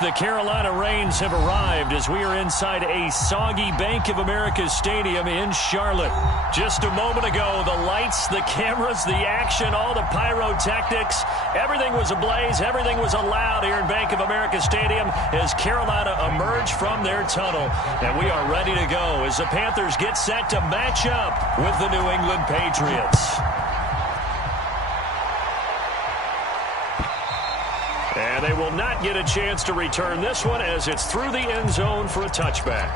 The Carolina Rains have arrived as we are inside a soggy Bank of America Stadium in Charlotte. Just a moment ago, the lights, the cameras, the action, all the pyrotechnics, everything was ablaze, everything was allowed here in Bank of America Stadium as Carolina emerged from their tunnel. And we are ready to go as the Panthers get set to match up with the New England Patriots. And they will not get a chance to return this one as it's through the end zone for a touchback.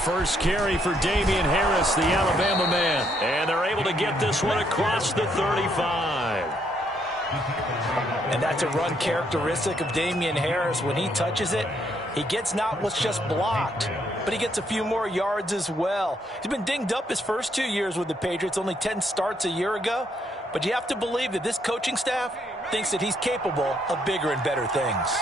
First carry for Damian Harris, the Alabama man. And they're able to get this one across the 35. And that's a run characteristic of Damian Harris. When he touches it, he gets not what's just blocked, but he gets a few more yards as well. He's been dinged up his first 2 years with the Patriots, only 10 starts a year ago. But you have to believe that this coaching staff thinks that he's capable of bigger and better things.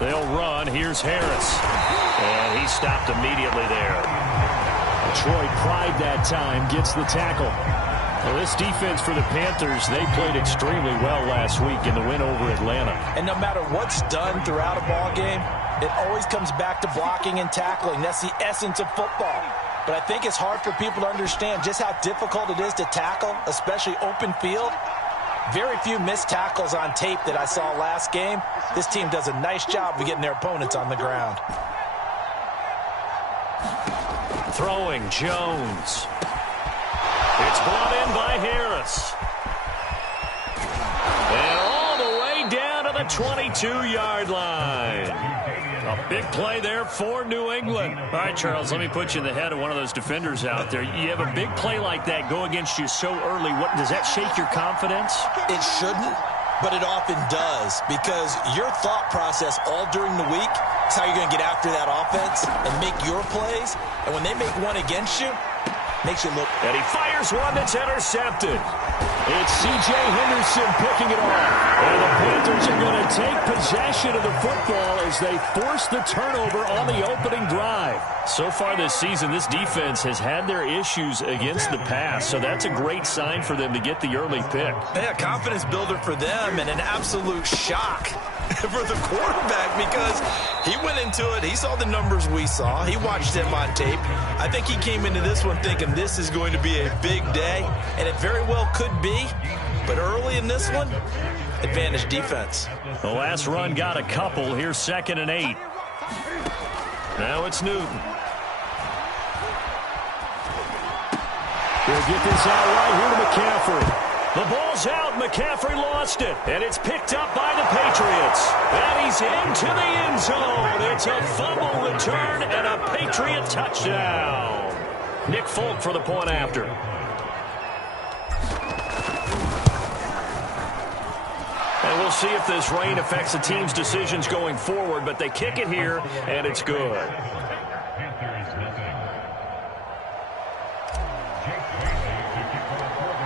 They'll run. Here's Harris. And he stopped immediately there. Troy Pride that time gets the tackle. Well, this defense for the Panthers, they played extremely well last week in the win over Atlanta. And no matter what's done throughout a ball game, it always comes back to blocking and tackling. That's the essence of football. But I think it's hard for people to understand just how difficult it is to tackle, especially open field. Very few missed tackles on tape that I saw last game. This team does a nice job of getting their opponents on the ground. Throwing Jones. It's brought in by Harris. And all the way down to the 22-yard line. A big play there for New England. All right, Charles, let me put you in the head of one of those defenders out there. You have a big play like that go against you so early. What does that shake your confidence? It shouldn't, but it often does, because your thought process all during the week is how you're going to get after that offense and make your plays. And when they make one against you, makes you look. And he fires one that's intercepted. It's C.J. Henderson picking it off. And the Panthers are going to take possession of the football as they force the turnover on the opening drive. So far this season, this defense has had their issues against the pass, so that's a great sign for them to get the early pick. Yeah, confidence builder for them and an absolute shock for the quarterback, because he went into it. He saw the numbers we saw. He watched them on tape. I think he came into this one thinking this is going to be a big day, and it very well could be. But early in this one, advantage defense. The last run got a couple. Here's 2nd and 8. Now it's Newton. He'll get this out right here to McCaffrey. The ball's out. McCaffrey lost it. And it's picked up by the Patriots. And he's into the end zone. It's a fumble return and a Patriot touchdown. Nick Folk for the point after. And we'll see if this rain affects the team's decisions going forward, but they kick it here, and it's good.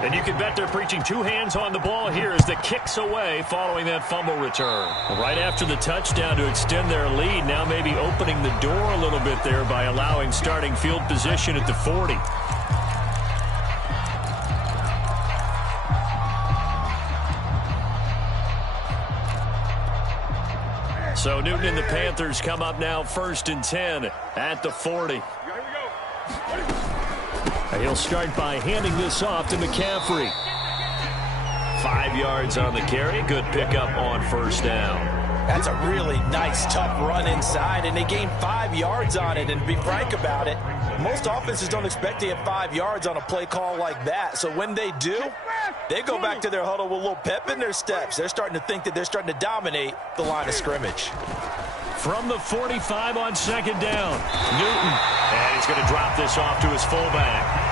And you can bet they're preaching two hands on the ball here as the kick's away following that fumble return. Right after the touchdown to extend their lead, now maybe opening the door a little bit there by allowing starting field position at the 40. So Newton and the Panthers come up now 1st and 10 at the 40. He'll start by handing this off to McCaffrey. 5 yards on the carry. Good pickup on 1st down. That's a really nice, tough run inside, and they gained 5 yards on it. And to be frank about it, most offenses don't expect to get 5 yards on a play call like that. So when they do, they go back to their huddle with a little pep in their steps. They're starting to think that they're starting to dominate the line of scrimmage. From the 45 on second down. Newton. And he's going to drop this off to his fullback.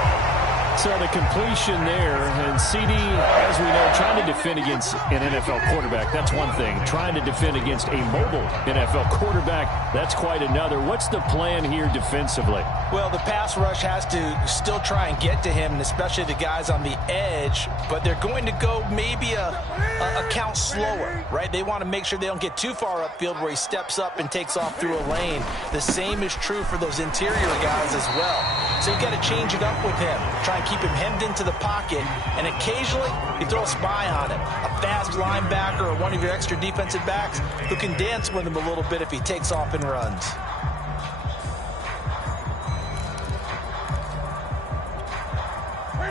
So the completion there, and CD, as we know, trying to defend against an NFL quarterback, that's one thing. Trying to defend against a mobile NFL quarterback, that's quite another. What's the plan here defensively? Well, the pass rush has to still try and get to him, and especially the guys on the edge, but they're going to go maybe a count slower, right? They want to make sure they don't get too far upfield where he steps up and takes off through a lane. The same is true for those interior guys as well. So you've got to change it up with him. Try and keep him hemmed into the pocket, and occasionally you throw a spy on him. A fast linebacker or one of your extra defensive backs who can dance with him a little bit if he takes off and runs.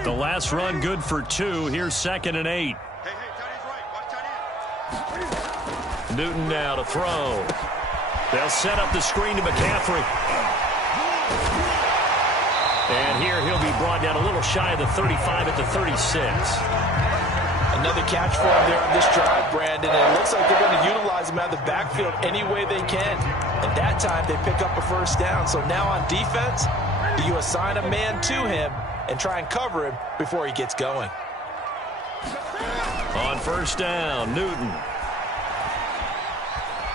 The last run good for 2. Here's 2nd and 8. Newton now to throw. They'll set up the screen to McCaffrey. And here he'll be brought down a little shy of the 35 at the 36. Another catch for him there on this drive, Brandon, and it looks like they're going to utilize him out of the backfield any way they can. And that time they pick up a first down. So now on defense, you assign a man to him and try and cover him before he gets going. On first down, Newton.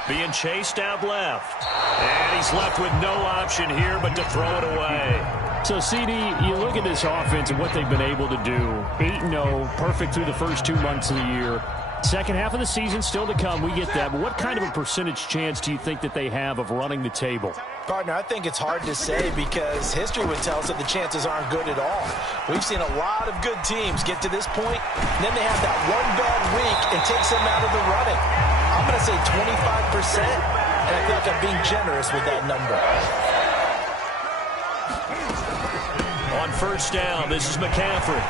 Being chased out left. And he's left with no option here but to throw it away. So, CD, you look at this offense and what they've been able to do. 8-0, perfect through the first 2 months of the year. Second half of the season still to come. We get that. But what kind of a percentage chance do you think that they have of running the table? Partner, I think it's hard to say because history would tell us that the chances aren't good at all. We've seen a lot of good teams get to this point, and then they have that one bad week and takes them out of the running. I'm going to say 25%, and I feel like I'm being generous with that number. On first down, this is McCaffrey.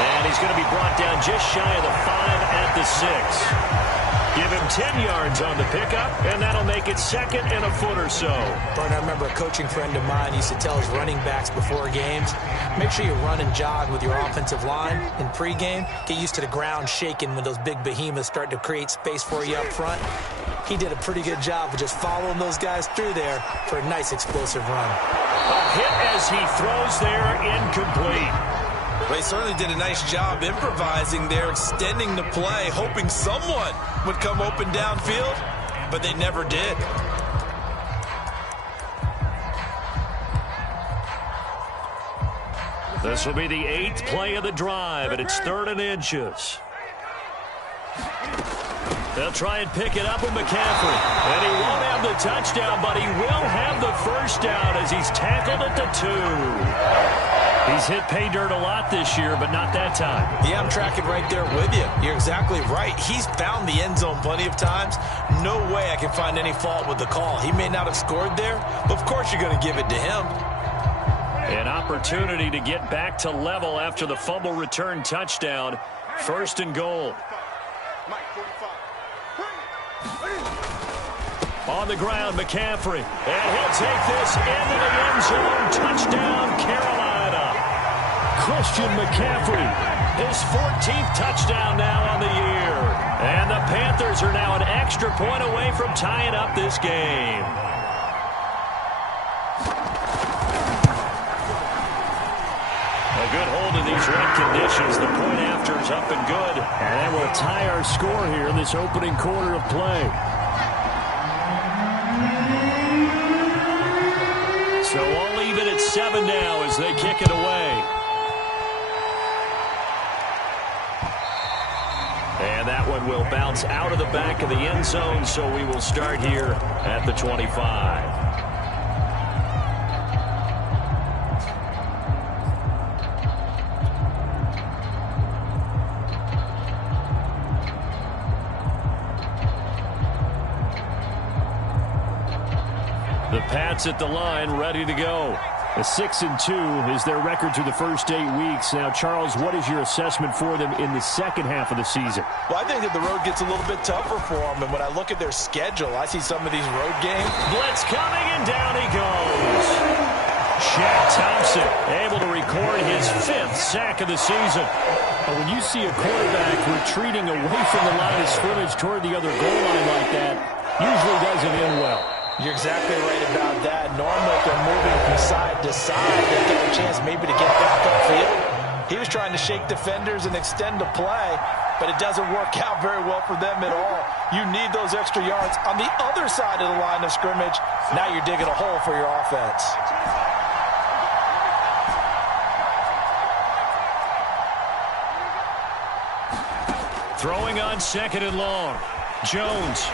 And he's going to be brought down just shy of the 5 at the 6. Give him 10 yards on the pickup, and that'll make it 2nd and a foot or so. Partner, I remember a coaching friend of mine used to tell his running backs before games, make sure you run and jog with your offensive line in pregame. Get used to the ground shaking when those big behemoths start to create space for you up front. He did a pretty good job of just following those guys through there for a nice explosive run. A hit as he throws there, incomplete. Well, he certainly did a nice job improvising there, extending the play, hoping someone would come open downfield, but they never did. This will be the 8th play of the drive, and it's 3rd and inches. They'll try and pick it up with McCaffrey. And he won't have the touchdown, but he will have the first down as he's tackled at the 2. He's hit pay dirt a lot this year, but not that time. Yeah, I'm tracking right there with you. You're exactly right. He's found the end zone plenty of times. No way I can find any fault with the call. He may not have scored there, but of course you're going to give it to him. An opportunity to get back to level after the fumble return touchdown. 1st and goal. On the ground, McCaffrey. And he'll take this into the end zone. Touchdown, Carolina. Christian McCaffrey, his 14th touchdown now on the year. And the Panthers are now an extra point away from tying up this game. A good hold in these wet conditions. The point after is up and good. And that will tie our score here in this opening quarter of play. So all even at 7 now as they kick it away. And that one will bounce out of the back of the end zone, so we will start here at the 25. The Pats at the line, ready to go. A 6-2 is their record through the first 8 weeks. Now, Charles, what is your assessment for them in the second half of the season? Well, I think that the road gets a little bit tougher for them. And when I look at their schedule, I see some of these road games. Blitz coming, and down he goes. Shaq Thompson able to record his 5th sack of the season. When you see a quarterback retreating away from the line of scrimmage toward the other goal line like that, usually doesn't end well. You're exactly right about that. Normally, if they're moving from side to side, they've got a chance maybe to get back upfield. He was trying to shake defenders and extend the play, but it doesn't work out very well for them at all. You need those extra yards on the other side of the line of scrimmage. Now you're digging a hole for your offense. Throwing on 2nd and long. Jones.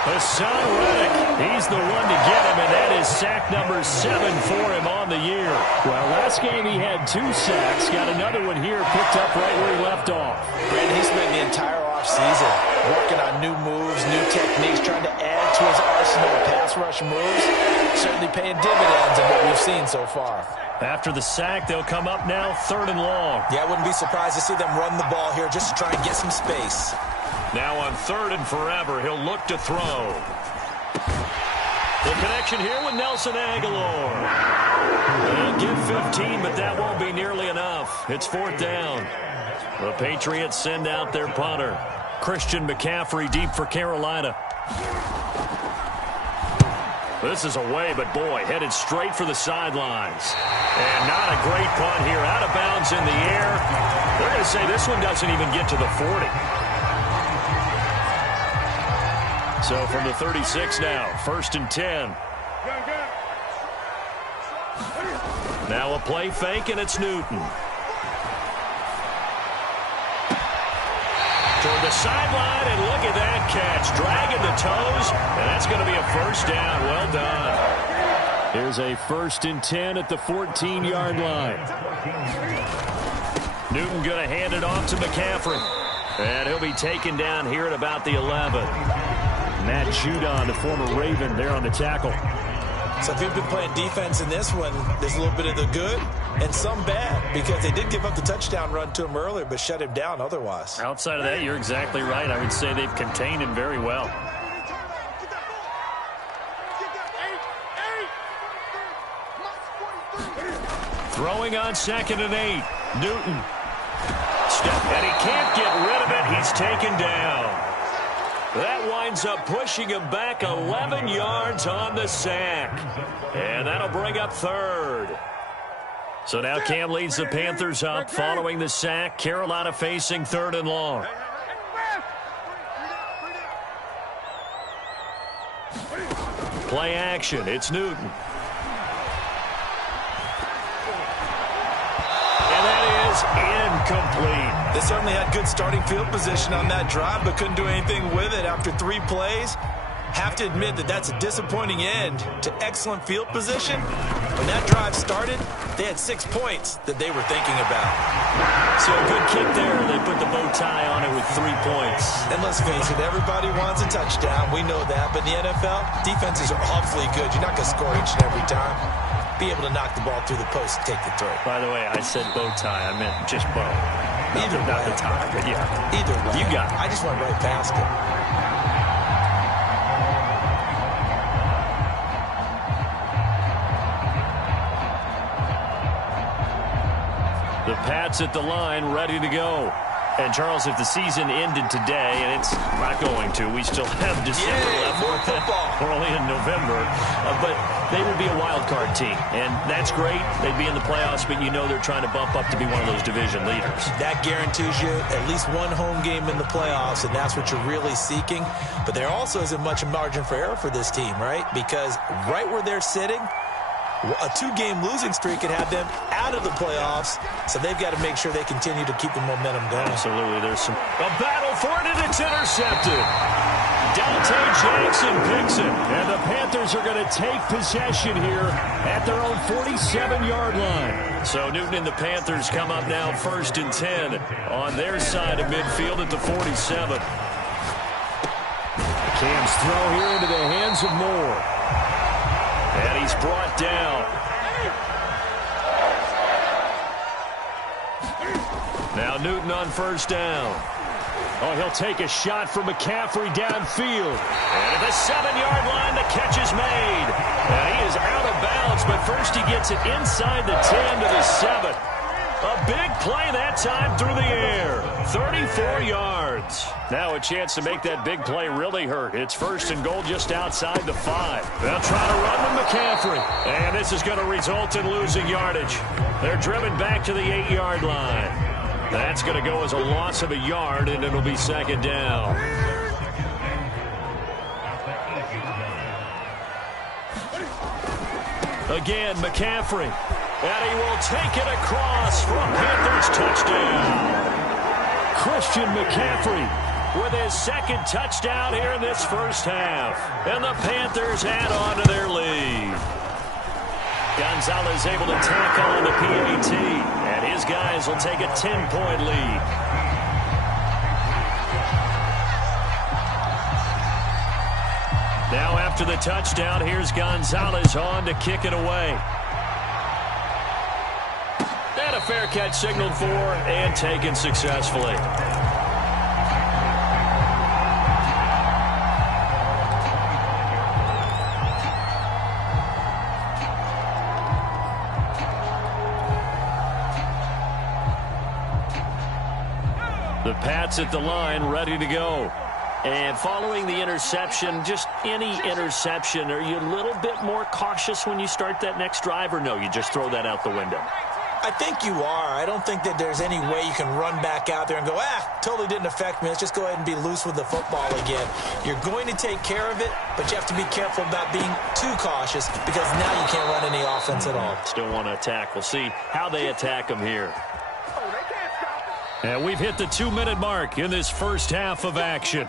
Hassan Reddick, he's the one to get him, and that is sack number 7 for him on the year. Well, last game he had 2 sacks. Got another one here, picked up right where he left off. Brandon, he spent the entire offseason working on new moves, new techniques, trying to add to his arsenal of pass rush moves. Certainly paying dividends in what we've seen so far. After the sack, they'll come up now 3rd and long. Yeah, I wouldn't be surprised to see them run the ball here just to try and get some space. Now on 3rd and forever, he'll look to throw. The connection here with Nelson Aguilar. They'll get 15, but that won't be nearly enough. It's 4th down. The Patriots send out their punter. Christian McCaffrey deep for Carolina. This is away, but boy, headed straight for the sidelines. And not a great punt here. Out of bounds in the air. They're going to say this one doesn't even get to the 40. So from the 36 now, 1st and 10. Now a play fake, and it's Newton. Toward the sideline, and look at that catch. Dragging the toes, and that's going to be a 1st down. Well done. Here's a 1st and 10 at the 14-yard line. Newton going to hand it off to McCaffrey. And he'll be taken down here at about the 11. Matt Judon, the former Raven, there on the tackle. So if you've been playing defense in this one, there's a little bit of the good and some bad, because they did give up the touchdown run to him earlier, but shut him down otherwise. Outside of that, you're exactly right. I would say they've contained him very well. Throwing on 2nd and 8. Newton. And he can't get rid of it. He's taken down. That winds up pushing him back 11 yards on the sack. And that'll bring up 3rd. So now Cam leads the Panthers up following the sack. Carolina facing 3rd and long. Play action. It's Newton. And that is incomplete. They certainly had good starting field position on that drive, but couldn't do anything with it after 3 plays. Have to admit that that's a disappointing end to excellent field position. When that drive started, they had 6 points that they were thinking about. So a good kick there. They put the bow tie on it with 3 points. And let's face it, everybody wants a touchdown. We know that. But in the NFL, defenses are awfully good. You're not going to score each and every time. Be able to knock the ball through the post and take the throw. By the way, I said bow tie. I meant just bow. Either way. Not the tie, but yeah. Either way. You got it. I just went right past it. The Pats at the line, ready to go. And, Charles, if the season ended today, and it's not going to, we still have December left. More football. We're only in November. But they would be a wild card team. And that's great. They'd be in the playoffs, but you know they're trying to bump up to be one of those division leaders. That guarantees you at least one home game in the playoffs, and that's what you're really seeking. But there also isn't much margin for error for this team, right? Because right where they're sitting, a 2-game losing streak could have them out of the playoffs, so they've got to make sure they continue to keep the momentum going. Absolutely. There's a battle for it, and it's intercepted. Dante Jackson picks it, and the Panthers are going to take possession here at their own 47-yard line. So Newton and the Panthers come up now 1st and 10 on their side of midfield at the 47. Cam's throw here into the hands of Moore. And he's brought down. Now Newton on 1st down. Oh, he'll take a shot from McCaffrey downfield. And at the 7-yard line, the catch is made. And he is out of bounds First he gets it inside the 10 to the 7. A big play that time through the air. 34 yards. Now a chance to make that big play really hurt. It's first and goal just outside the 5. They'll try to run with McCaffrey. And this is going to result in losing yardage. They're driven back to the 8-yard line. That's going to go as a loss of a yard, and it'll be second down. Again, McCaffrey. And he will take it across for a Panthers touchdown. Christian McCaffrey with his second touchdown here in this first half. And the Panthers add on to their lead. Gonzalez able to tackle on the PAT. And his guys will take a 10-point lead. Now after the touchdown, here's Gonzalez on to kick it away. And a fair catch signaled for and taken successfully. The Pats at the line, ready to go. And following the interception, just any interception, are you a little bit more cautious when you start that next drive, or no, you just throw that out the window? I think you are. I don't think that there's any way you can run back out there and go, totally didn't affect me. Let's just go ahead and be loose with the football again. You're going to take care of it, but you have to be careful about being too cautious because now you can't run any offense at all. Still want to attack. We'll see how they attack them here. And we've hit the 2-minute mark in this first half of action.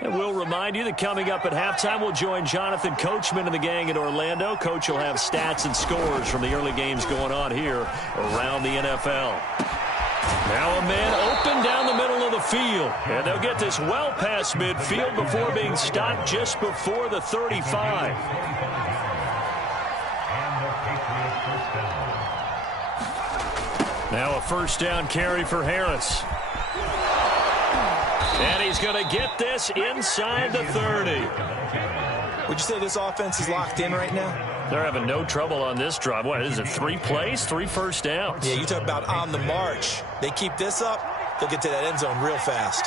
And we'll remind you that coming up at halftime, we'll join Jonathan Coachman and the gang in Orlando. Coach will have stats and scores from the early games going on here around the NFL. Now a man open down the middle of the field. And they'll get this well past midfield before being stopped just before the 35. Now a first down carry for Harris. And he's going to get this inside the 30. Would you say this offense is locked in right now? They're having no trouble on this drive. What is it, 3 plays, 3 first downs? Yeah, you talk about on the march. They keep this up, they'll get to that end zone real fast.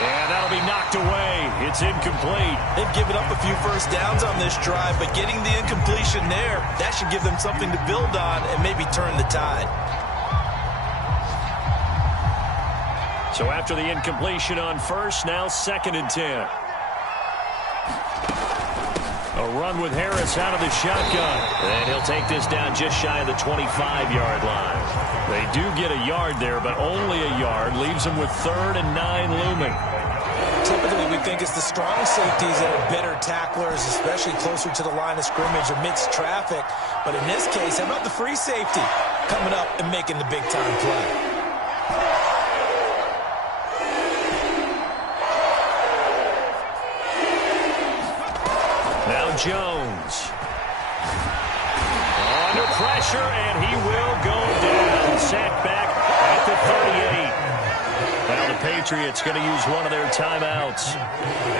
And that'll be knocked away. It's incomplete. They've given up a few first downs on this drive, but getting the incompletion there, that should give them something to build on and maybe turn the tide. So after the incompletion on first, now 2nd and 10. A run with Harris out of the shotgun. And he'll take this down just shy of the 25-yard line. They do get a yard there, but only a yard. Leaves them with 3rd and 9 looming. Typically, we think it's the strong safeties that are better tacklers, especially closer to the line of scrimmage amidst traffic. But in this case, how about the free safety coming up and making the big-time play? Now Jones. Under pressure, and he will go down. Sacked back at the 38. Now the Patriots going to use one of their timeouts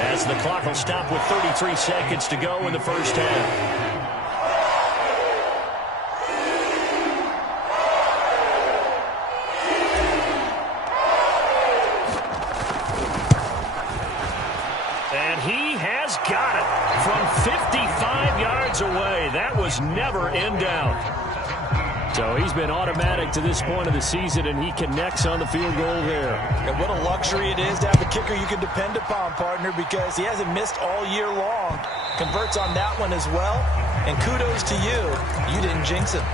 as the clock will stop with 33 seconds to go in the first half. Got it from 55 yards away. That was never in doubt. So he's been automatic to this point of the season, and he connects on the field goal there. And what a luxury it is to have a kicker you can depend upon, partner, because he hasn't missed all year long. Converts on that one as well. And kudos to you. You didn't jinx him.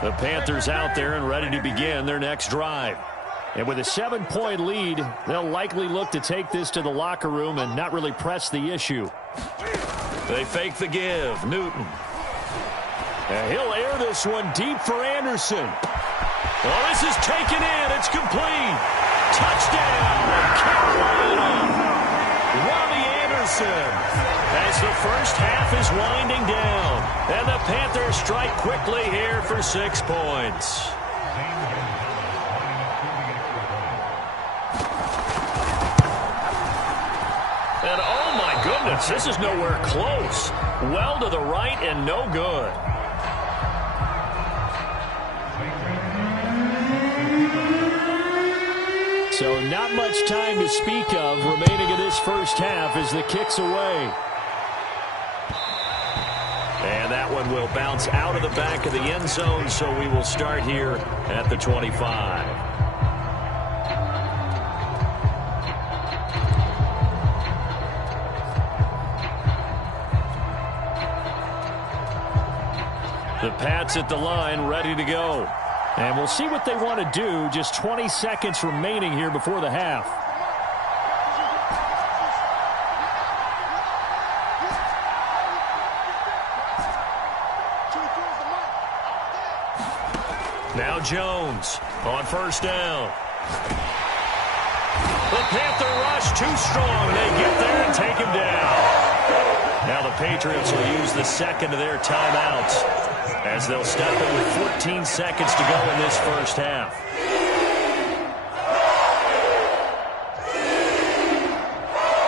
The Panthers out there and ready to begin their next drive. And with a 7-point lead, they'll likely look to take this to the locker room and not really press the issue. They fake the give. Newton. And he'll air this one deep for Anderson. Oh, this is taken in. It's complete. Touchdown, Carolina. Robbie Anderson. As the first half is winding down. And the Panthers strike quickly here for 6 points. And oh my goodness, this is nowhere close. Well to the right and no good. So not much time to speak of remaining in this first half as the kick's away. And that one will bounce out of the back of the end zone, so we will start here at the 25. The Pats at the line, ready to go. And we'll see what they want to do. Just 20 seconds remaining here before the half. Now Jones on first down. The Panther rush too strong. They get there and take him down. Now the Patriots will use the second of their timeouts as they'll stop it with 14 seconds to go in this first half.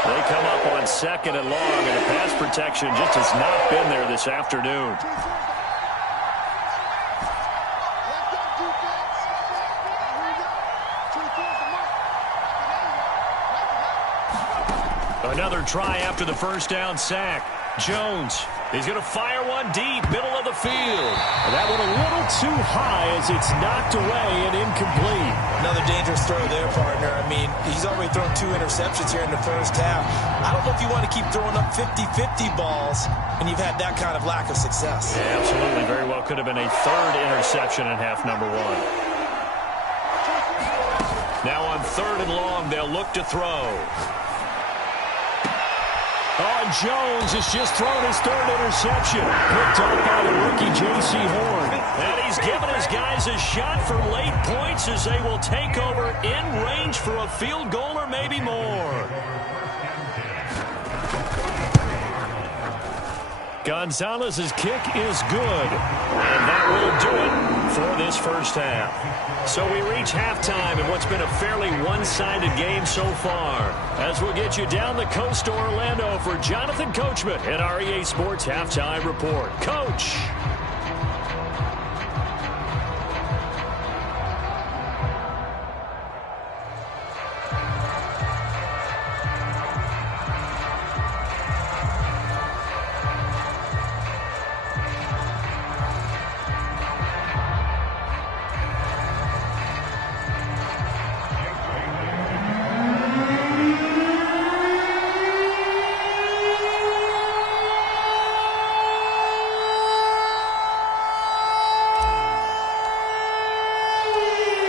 They come up on second and long, and the pass protection just has not been there this afternoon. Another try after the first down sack. Jones, he's going to fire one deep, middle of the field. That one a little too high as it's knocked away and incomplete. Another dangerous throw there, partner. I mean, he's already thrown 2 interceptions here in the first half. I don't know if you want to keep throwing up 50-50 balls when you've had that kind of lack of success. Yeah, absolutely. Very well could have been a third interception in half number 1. Now on third and long, they'll look to throw. Oh, and Jones has just thrown his third interception. Picked up by the rookie J.C. Horn. And he's given his guys a shot for late points as they will take over in range for a field goal or maybe more. Gonzalez's kick is good. And that will do it for this first half. So we reach halftime in what's been a fairly one-sided game so far. As we'll get you down the coast to Orlando for Jonathan Coachman at our EA Sports Halftime Report. Coach.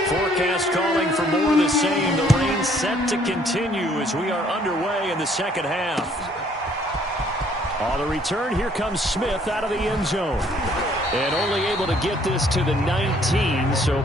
Forecast calling for more of the same. The rain set to continue as we are underway in the second half. On the return, here comes Smith out of the end zone. And only able to get this to the 19, so